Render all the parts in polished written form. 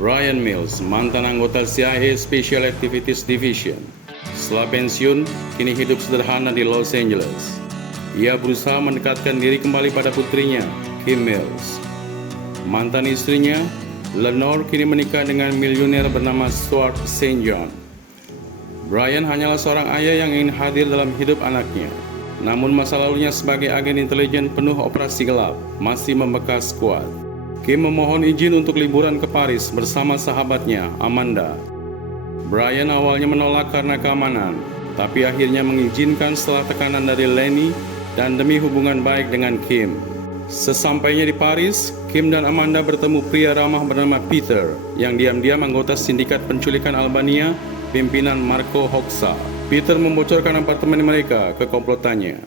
Brian Mills, mantan anggota CIA Special Activities Division. Setelah pensiun, kini hidup sederhana di Los Angeles. Ia berusaha mendekatkan diri kembali pada putrinya, Kim Mills. Mantan istrinya, Lenore, kini menikah dengan miliuner bernama Stuart St. John. Brian hanyalah seorang ayah yang ingin hadir dalam hidup anaknya. Namun masa lalunya sebagai agen intelijen penuh operasi gelap masih membekas kuat. Kim memohon izin untuk liburan ke Paris bersama sahabatnya, Amanda. Brian awalnya menolak karena keamanan, tapi akhirnya mengizinkan setelah tekanan dari Lenny dan demi hubungan baik dengan Kim. Sesampainya di Paris, Kim dan Amanda bertemu pria ramah bernama Peter yang diam-diam anggota sindikat penculikan Albania, pimpinan Marko Hoxha. Peter membocorkan apartemen mereka ke komplotannya.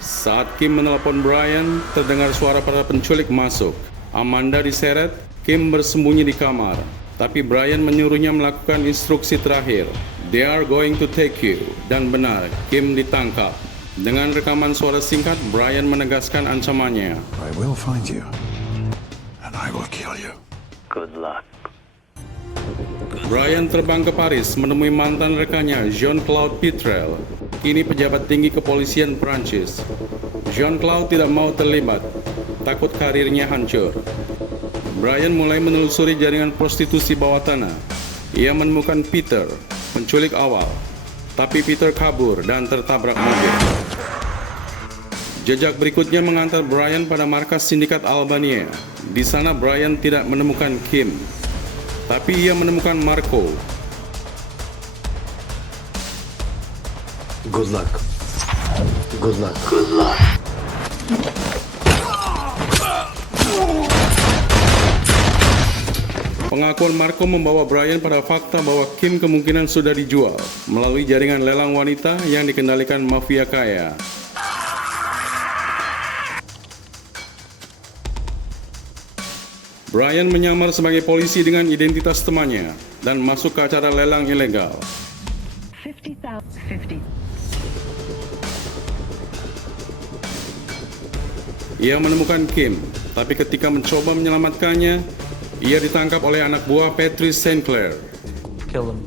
Saat Kim menelepon Brian, terdengar suara para penculik masuk. Amanda diseret, Kim bersembunyi di kamar, tapi Brian menyuruhnya melakukan instruksi terakhir. They are going to take you. Dan benar, Kim ditangkap. Dengan rekaman suara singkat, Brian menegaskan ancamannya. I will find you, and I will kill you. Good luck. Brian terbang ke Paris menemui mantan rekannya Jean-Claude Pitrel, kini pejabat tinggi kepolisian Prancis. Jean-Claude tidak mau terlibat, takut karirnya hancur. Brian mulai menelusuri jaringan prostitusi bawah tanah. Ia menemukan Peter, penculik awal, tapi Peter kabur dan tertabrak mobil. Jejak berikutnya mengantar Brian pada markas sindikat Albania. Di sana Brian tidak menemukan Kim, tapi ia menemukan Marko. Good luck. Good luck. Good luck. Pengakuan Marko membawa Brian pada fakta bahwa Kim kemungkinan sudah dijual melalui jaringan lelang wanita yang dikendalikan mafia kaya. Brian menyamar sebagai polisi dengan identitas temannya dan masuk ke acara lelang ilegal. 50,050. Ia menemukan Kim, tapi ketika mencoba menyelamatkannya, ia ditangkap oleh anak buah Patrice St. Clair, Kill him.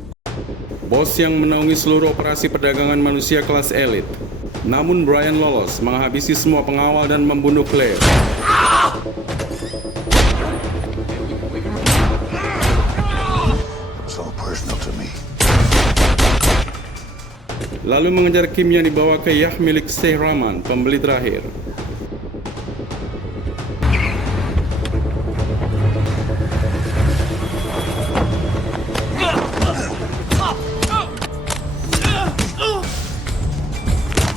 bos yang menaungi seluruh operasi perdagangan manusia kelas elit. Namun Brian lolos, menghabisi semua pengawal dan membunuh Clair. It's all personal to me. Lalu mengejar Kim yang dibawa ke yacht milik Sheikh Rahman, pembeli terakhir.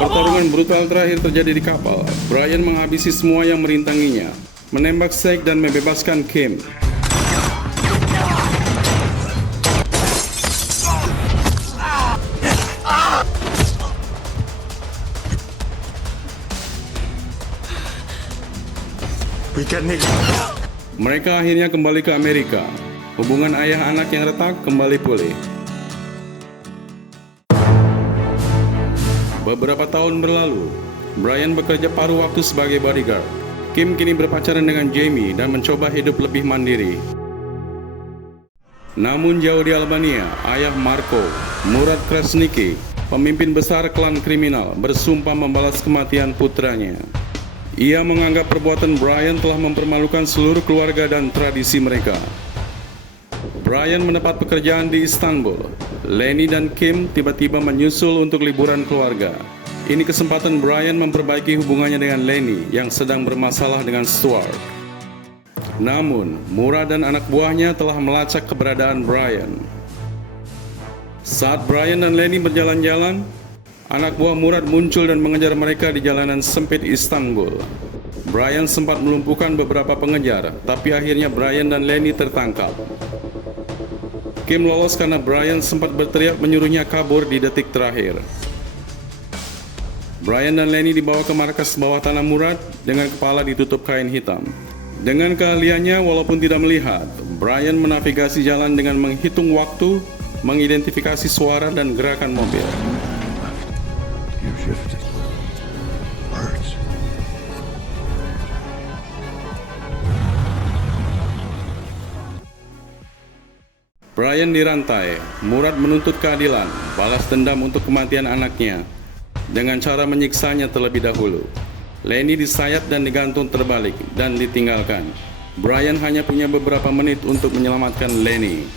Pertarungan brutal terakhir terjadi di kapal. Brian menghabisi semua yang merintanginya, menembak Sheikh dan membebaskan Kim. Mereka akhirnya kembali ke Amerika. Hubungan ayah anak yang retak kembali pulih. Beberapa tahun berlalu, Brian bekerja paruh waktu sebagai bodyguard. Kim kini berpacaran dengan Jamie dan mencoba hidup lebih mandiri. Namun jauh di Albania, ayah Marko, Murad Krasniki, pemimpin besar klan kriminal, bersumpah membalas kematian putranya. Ia menganggap perbuatan Brian telah mempermalukan seluruh keluarga dan tradisi mereka. Brian mendapat pekerjaan di Istanbul. Lenny dan Kim tiba-tiba menyusul untuk liburan keluarga. Ini kesempatan Brian memperbaiki hubungannya dengan Lenny yang sedang bermasalah dengan Stuart. Namun, Murad dan anak buahnya telah melacak keberadaan Brian. Saat Brian dan Lenny berjalan-jalan, anak buah Murad muncul dan mengejar mereka di jalanan sempit Istanbul. Brian sempat melumpuhkan beberapa pengejar, tapi akhirnya Brian dan Lenny tertangkap. Kim lolos karena Brian sempat berteriak menyuruhnya kabur di detik terakhir. Brian dan Lenny dibawa ke markas bawah tanah Murad dengan kepala ditutup kain hitam. Dengan keahliannya walaupun tidak melihat, Brian menavigasi jalan dengan menghitung waktu, mengidentifikasi suara dan gerakan mobil. You shifted. Words. Brian dirantai. Murad menuntut keadilan, balas dendam untuk kematian anaknya dengan cara menyiksanya terlebih dahulu. Lenny disayat dan digantung terbalik dan ditinggalkan. Brian hanya punya beberapa menit untuk menyelamatkan Lenny.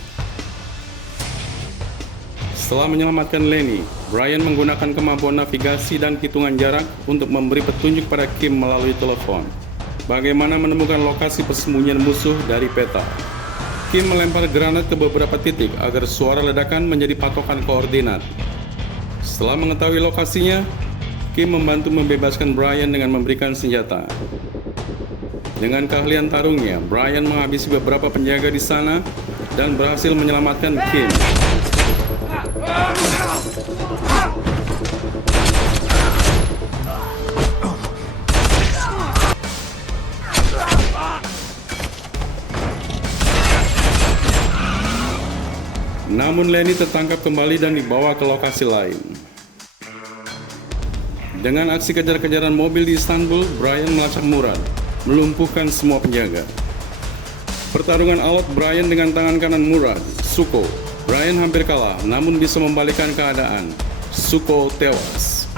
Setelah menyelamatkan Lenny, Brian menggunakan kemampuan navigasi dan hitungan jarak untuk memberi petunjuk pada Kim melalui telepon bagaimana menemukan lokasi persembunyian musuh dari peta. Kim melempar granat ke beberapa titik agar suara ledakan menjadi patokan koordinat. Setelah mengetahui lokasinya, Kim membantu membebaskan Brian dengan memberikan senjata. Dengan keahlian tarungnya, Brian menghabisi beberapa penjaga di sana dan berhasil menyelamatkan Kim. Namun Lenny tertangkap kembali dan dibawa ke lokasi lain. Dengan aksi kejar-kejaran mobil di Istanbul, Brian melacak Murad, melumpuhkan semua penjaga. Pertarungan alot Brian dengan tangan kanan Murad, Suko. Brian hampir kalah, namun bisa membalikkan keadaan. Suko tewas.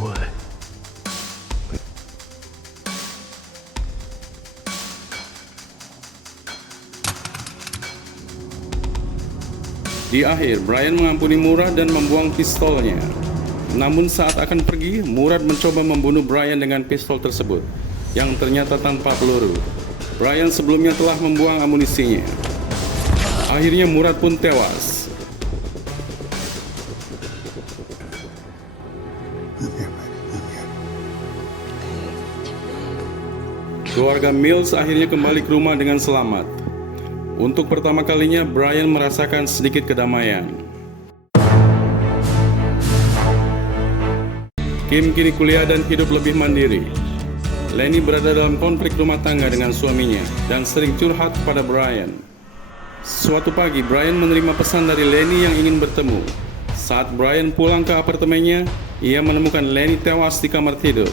What? Di akhir, Brian mengampuni Murad dan membuang pistolnya. Namun saat akan pergi, Murad mencoba membunuh Brian dengan pistol tersebut, yang ternyata tanpa peluru. Brian sebelumnya telah membuang amunisinya. Akhirnya Murad pun tewas. Keluarga Mills akhirnya kembali ke rumah dengan selamat. Untuk pertama kalinya, Brian merasakan sedikit kedamaian. Kim kini kuliah dan hidup lebih mandiri. Lenny berada dalam konflik rumah tangga dengan suaminya dan sering curhat pada Brian. Suatu pagi, Brian menerima pesan dari Lenny yang ingin bertemu. Saat Brian pulang ke apartemennya, ia menemukan Lenny tewas di kamar tidur.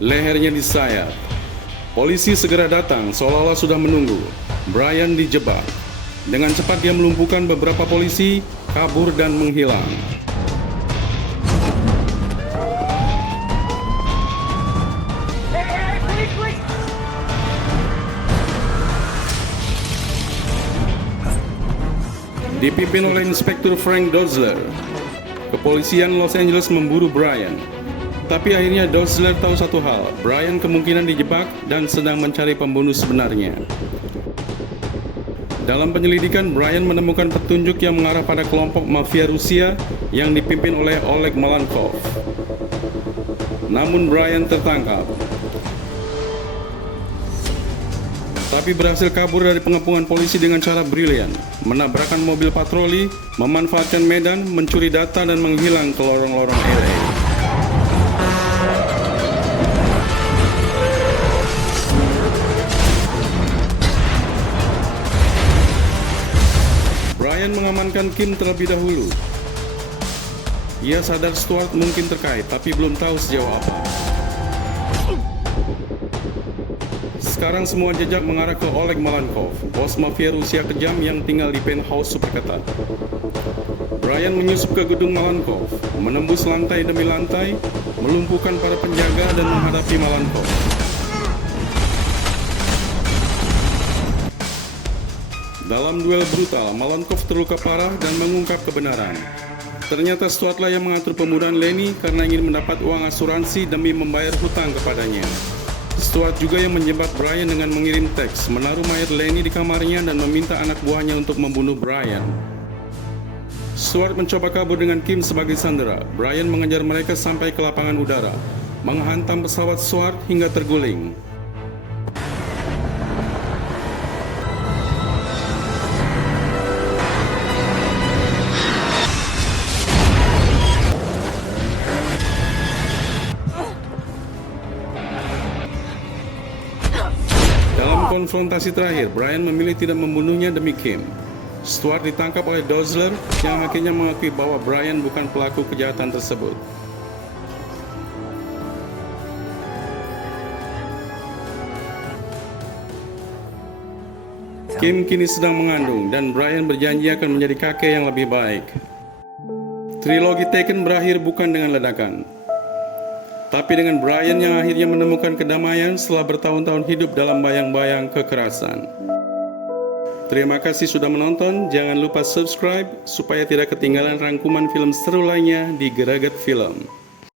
Lehernya disayat. Polisi segera datang seolah-olah sudah menunggu. Brian dijebak. Dengan cepat dia melumpuhkan beberapa polisi, kabur dan menghilang. Dipimpin oleh Inspektur Frank Dozzler, kepolisian Los Angeles memburu Brian. Tapi akhirnya Dozzler tahu satu hal, Brian kemungkinan dijebak dan sedang mencari pembunuh sebenarnya. Dalam penyelidikan, Brian menemukan petunjuk yang mengarah pada kelompok mafia Rusia yang dipimpin oleh Oleg Malenkov. Namun Brian tertangkap. Tapi berhasil kabur dari pengepungan polisi dengan cara brilian, menabrakkan mobil patroli, memanfaatkan medan, mencuri data dan menghilang ke lorong-lorong LA. Brian mengamankan Kim terlebih dahulu. Ia sadar Stuart mungkin terkait, tapi belum tahu sejauh apa. Sekarang semua jejak mengarah ke Oleg Malenkov, bos mafia Rusia kejam yang tinggal di penthouse super ketat. Brian menyusup ke gedung Malenkov, menembus lantai demi lantai, melumpuhkan para penjaga dan menghadapi Malenkov. Dalam duel brutal, Malenkov terluka parah dan mengungkap kebenaran. Ternyata Stuart lah yang mengatur pembunuhan Lenny karena ingin mendapat uang asuransi demi membayar hutang kepadanya. Stuart juga yang menjebak Brian dengan mengirim teks, menaruh mayat Lenny di kamarnya dan meminta anak buahnya untuk membunuh Brian. Stuart mencoba kabur dengan Kim sebagai sandera. Brian mengejar mereka sampai ke lapangan udara, menghantam pesawat Stuart hingga terguling. Dalam konfrontasi terakhir, Brian memilih tidak membunuhnya demi Kim. Stuart ditangkap oleh Dozzler yang akhirnya mengakui bahwa Brian bukan pelaku kejahatan tersebut. Kim kini sedang mengandung dan Brian berjanji akan menjadi kakek yang lebih baik. Trilogi Taken berakhir bukan dengan ledakan, tapi dengan Brian yang akhirnya menemukan kedamaian setelah bertahun-tahun hidup dalam bayang-bayang kekerasan. Terima kasih sudah menonton, jangan lupa subscribe supaya tidak ketinggalan rangkuman film seru lainnya di Geragat Film.